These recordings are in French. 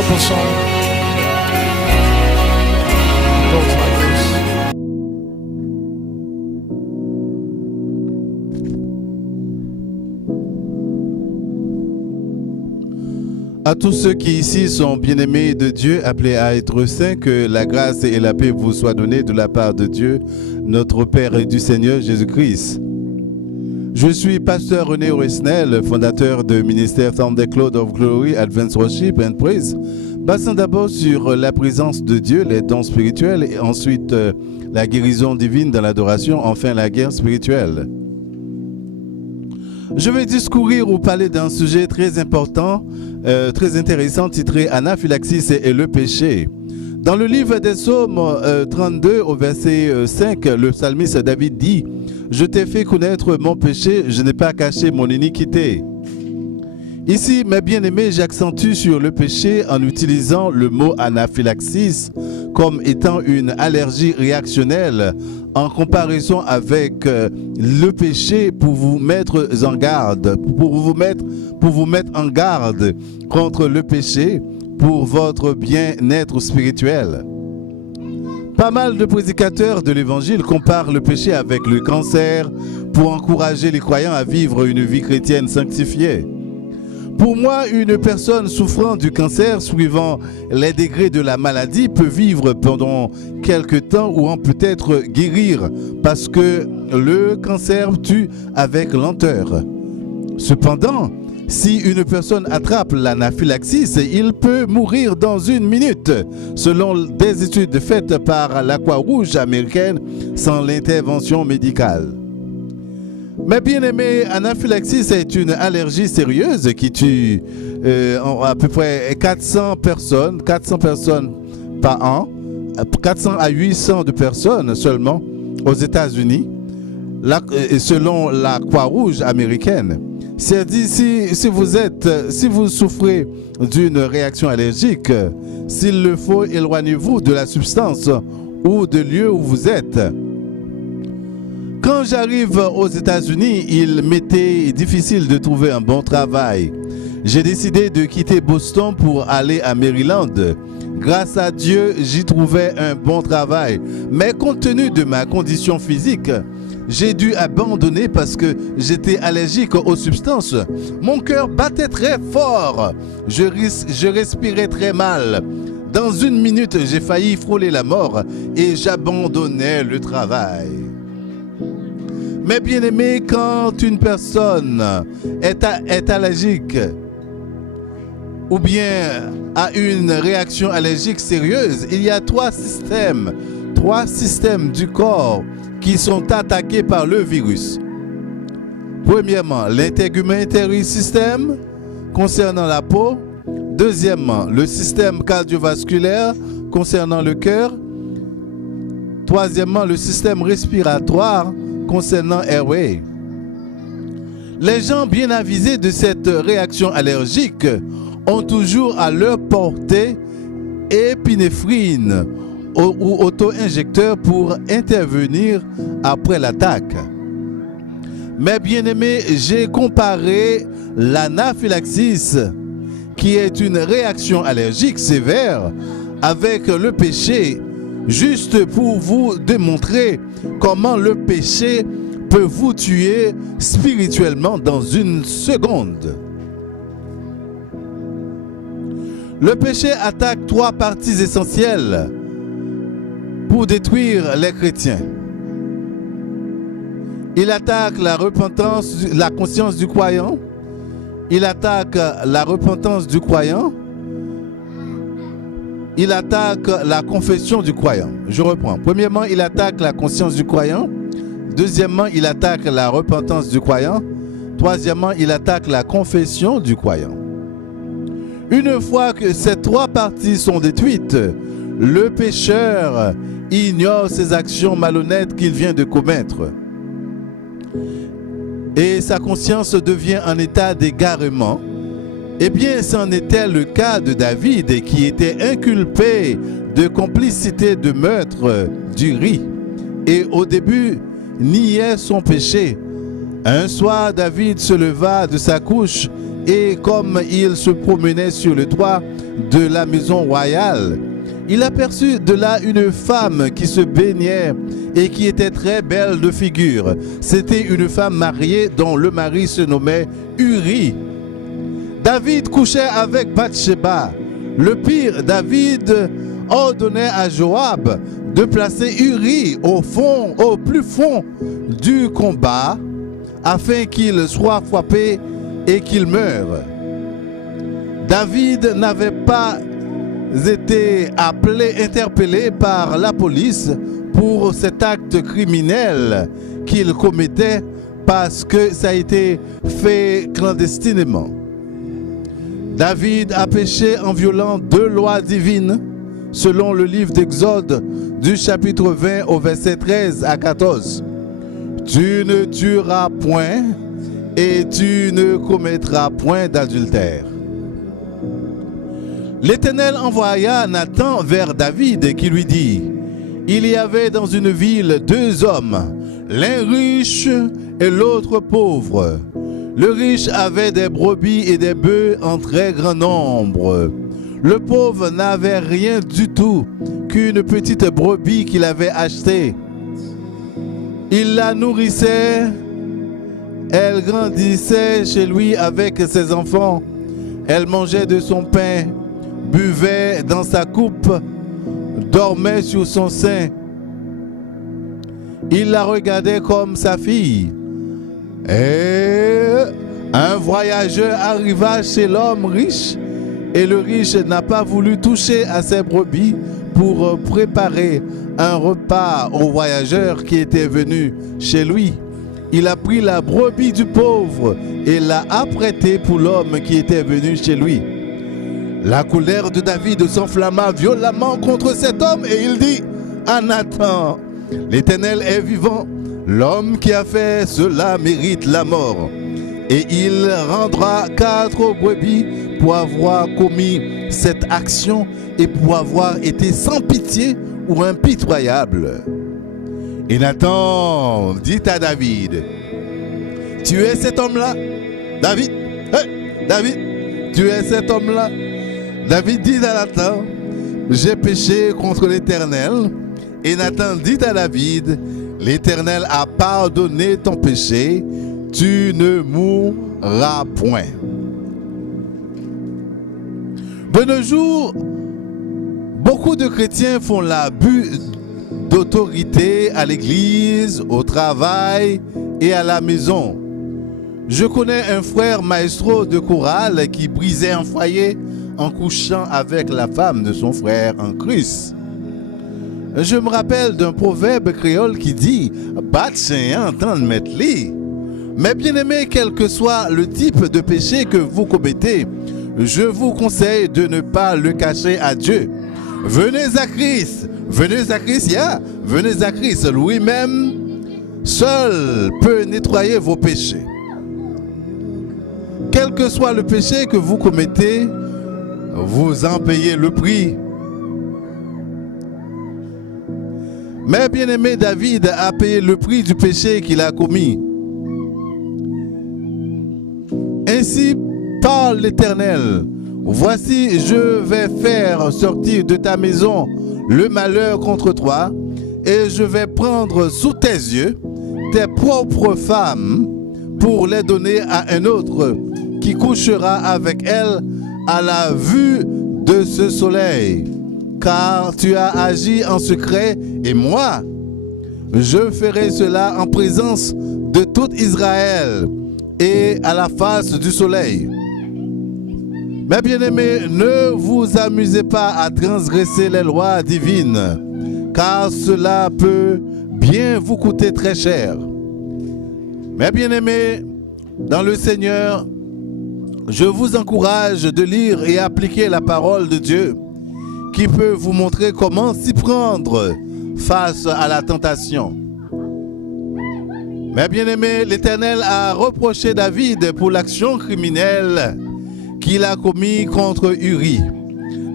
simple song. It goes like this. À tous ceux qui ici sont bien-aimés de Dieu, appelés à être saints, que la grâce et la paix vous soient données de la part de Dieu, notre Père et du Seigneur Jésus-Christ. Je suis pasteur René Oresnel, fondateur du ministère Thunder Cloud of Glory, Advanced Worship and Praise, basant d'abord sur la présence de Dieu, les dons spirituels, et ensuite la guérison divine dans l'adoration, enfin la guerre spirituelle. Je vais discourir ou parler d'un sujet très important, très intéressant, titré Anaphylaxis et le péché. Dans le livre des Psaumes 32 au verset 5, le psalmiste David dit « Je t'ai fait connaître mon péché, je n'ai pas caché mon iniquité ». Ici, mes bien-aimés, j'accentue sur le péché en utilisant le mot anaphylaxis comme étant une allergie réactionnelle en comparaison avec le péché pour vous mettre en garde, pour vous mettre en garde contre le péché pour votre bien-être spirituel. Pas mal de prédicateurs de l'Évangile comparent le péché avec le cancer pour encourager les croyants à vivre une vie chrétienne sanctifiée. Pour moi, une personne souffrant du cancer, suivant les degrés de la maladie, peut vivre pendant quelques temps ou en peut-être guérir parce que le cancer tue avec lenteur. Cependant, si une personne attrape l'anaphylaxis, il peut mourir dans 1 minute, selon des études faites par la Croix-Rouge américaine sans l'intervention médicale. Mais bien aimé, anaphylaxis est une allergie sérieuse qui tue à peu près 400 personnes par an, 400 à 800 de personnes seulement aux États-Unis, selon la Croix-Rouge américaine. C'est-à-dire, si vous souffrez d'une réaction allergique, s'il le faut, éloignez-vous de la substance ou de lieu où vous êtes. Quand j'arrive aux États-Unis, il m'était difficile de trouver un bon travail. J'ai décidé de quitter Boston pour aller à Maryland. Grâce à Dieu, j'y trouvais un bon travail. Mais compte tenu de ma condition physique, j'ai dû abandonner parce que j'étais allergique aux substances. Mon cœur battait très fort. Je respirais très mal. Dans 1 minute, j'ai failli frôler la mort et j'abandonnais le travail. Mais bien aimé, quand une personne est allergique ou bien a une réaction allergique sérieuse, il y a 3 systèmes du corps qui sont attaqués par le virus. Premièrement, l'integumentary system concernant la peau. Deuxièmement, le système cardiovasculaire concernant le cœur. Troisièmement, le système respiratoire concernant airway. Les gens bien avisés de cette réaction allergique ont toujours à leur portée épinéphrine ou auto-injecteur pour intervenir après l'attaque. Mais bien aimé, j'ai comparé l'anaphylaxis, qui est une réaction allergique sévère, avec le péché, juste pour vous démontrer comment le péché peut vous tuer spirituellement dans 1 seconde. Le péché attaque 3 parties essentielles pour détruire les chrétiens. Il attaque la repentance, la conscience du croyant. Il attaque la repentance du croyant. Il attaque la confession du croyant. Je reprends. Premièrement, il attaque la conscience du croyant. Deuxièmement, il attaque la repentance du croyant. Troisièmement, il attaque la confession du croyant. Une fois que ces 3 parties sont détruites, le pécheur ignore ses actions malhonnêtes qu'il vient de commettre. Et sa conscience devient en état d'égarement. Eh bien, c'en était le cas de David qui était inculpé de complicité de meurtre d'Uri. Et au début, niait son péché. Un soir, David se leva de sa couche et comme il se promenait sur le toit, de la maison royale, il aperçut de là une femme qui se baignait et qui était très belle de figure. C'était une femme mariée dont le mari se nommait Uri. David couchait avec Bathsheba. Le pire, David ordonnait à Joab de placer Uri au plus fond du combat afin qu'il soit frappé et qu'il meure. David n'avait pas été interpellé par la police pour cet acte criminel qu'il commettait parce que ça a été fait clandestinement. David a péché en violant 2 lois divines selon le livre d'Exode du chapitre 20 au verset 13 à 14. Tu ne tueras point et tu ne commettras point d'adultère. L'Éternel envoya Nathan vers David qui lui dit: il y avait dans une ville 2 hommes, l'un riche et l'autre pauvre. Le riche avait des brebis et des bœufs en très grand nombre. Le pauvre n'avait rien du tout qu'une petite brebis qu'il avait achetée. Il la nourrissait, elle grandissait chez lui avec ses enfants. Elle mangeait de son pain, buvait dans sa coupe, dormait sur son sein. Il la regardait comme sa fille. Et un voyageur arriva chez l'homme riche, et le riche n'a pas voulu toucher à ses brebis pour préparer un repas au voyageur qui était venu chez lui. Il a pris la brebis du pauvre et l'a apprêtée pour l'homme qui était venu chez lui. La colère de David s'enflamma violemment contre cet homme et il dit à Nathan: l'Éternel est vivant, l'homme qui a fait cela mérite la mort. Et il rendra 4 brebis pour avoir commis cette action et pour avoir été sans pitié ou impitoyable. Et Nathan dit à David: tu es cet homme-là, David? David, tu es cet homme-là? David dit à Nathan: j'ai péché contre l'Éternel. Et Nathan dit à David: l'Éternel a pardonné ton péché, tu ne mourras point. De nos jours, beaucoup de chrétiens font l'abus d'autorité à l'église, au travail et à la maison. Je connais un frère maestro de chorale qui brisait un foyer en couchant avec la femme de son frère en Christ. Je me rappelle d'un proverbe créole qui dit « Bat chien entend mettre lit ». Mais bien aimé, quel que soit le type de péché que vous commettez, je vous conseille de ne pas le cacher à Dieu. Venez à Christ, venez à Christ, venez à Christ. Lui-même seul peut nettoyer vos péchés. Quel que soit le péché que vous commettez, vous en payez le prix. Mais bien-aimé, David a payé le prix du péché qu'il a commis. Ainsi parle l'Éternel: voici, je vais faire sortir de ta maison le malheur contre toi, et je vais prendre sous tes yeux tes propres femmes pour les donner à un autre qui couchera avec elles à la vue de ce soleil. Car tu as agi en secret, et moi, je ferai cela en présence de tout Israël et à la face du soleil. Mais bien-aimés, ne vous amusez pas à transgresser les lois divines, car cela peut bien vous coûter très cher. Mais bien-aimés, dans le Seigneur, je vous encourage de lire et appliquer la parole de Dieu, qui peut vous montrer comment s'y prendre face à la tentation. Mais bien aimé, l'Éternel a reproché David pour l'action criminelle qu'il a commise contre Uri.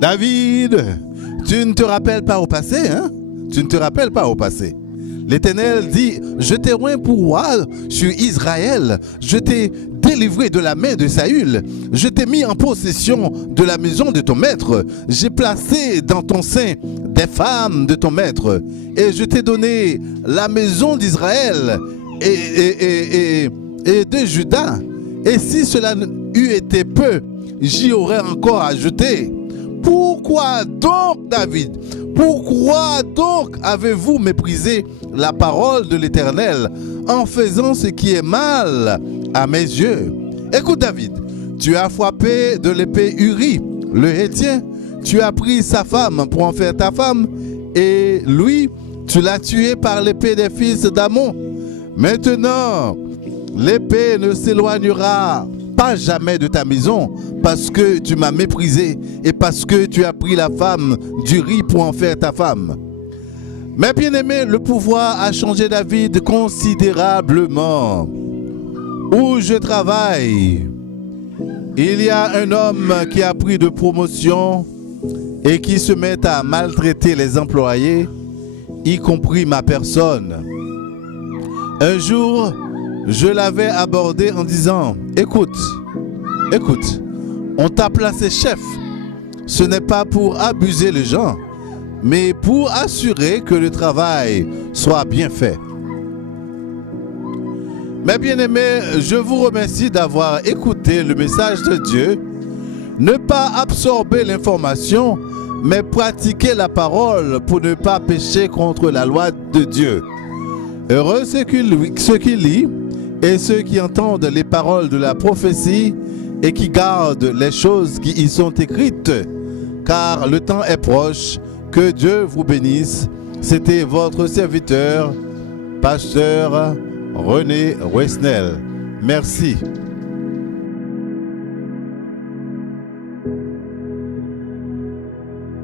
David, tu ne te rappelles pas au passé, hein? Tu ne te rappelles pas au passé. L'Éternel dit, je t'ai oint pour roi sur Israël, je t'ai délivré de la main de Saül, je t'ai mis en possession de la maison de ton maître, j'ai placé dans ton sein des femmes de ton maître, et je t'ai donné la maison d'Israël et de Juda. Et si cela eût été peu, j'y aurais encore ajouté. Pourquoi donc, David, pourquoi donc avez-vous méprisé la parole de l'Éternel en faisant ce qui est mal à mes yeux? Écoute, David, tu as frappé de l'épée Uri, le Héthien, tu as pris sa femme pour en faire ta femme, et lui, tu l'as tué par l'épée des fils d'Amon. Maintenant, l'épée ne s'éloignera pas jamais de ta maison, parce que tu m'as méprisé et parce que tu as pris la femme d'Uri pour en faire ta femme. Mais bien aimé, le pouvoir a changé David considérablement. Où je travaille, il y a un homme qui a pris de promotion et qui se met à maltraiter les employés, y compris ma personne. Un jour, je l'avais abordé en disant, écoute, on t'a placé chef. Ce n'est pas pour abuser les gens, mais pour assurer que le travail soit bien fait. Mes bien-aimés, je vous remercie d'avoir écouté le message de Dieu. Ne pas absorber l'information, mais pratiquer la parole pour ne pas pécher contre la loi de Dieu. Heureux ceux qui lisent et ceux qui entendent les paroles de la prophétie et qui gardent les choses qui y sont écrites, car le temps est proche. Que Dieu vous bénisse. C'était votre serviteur, pasteur René Wesnel. Merci.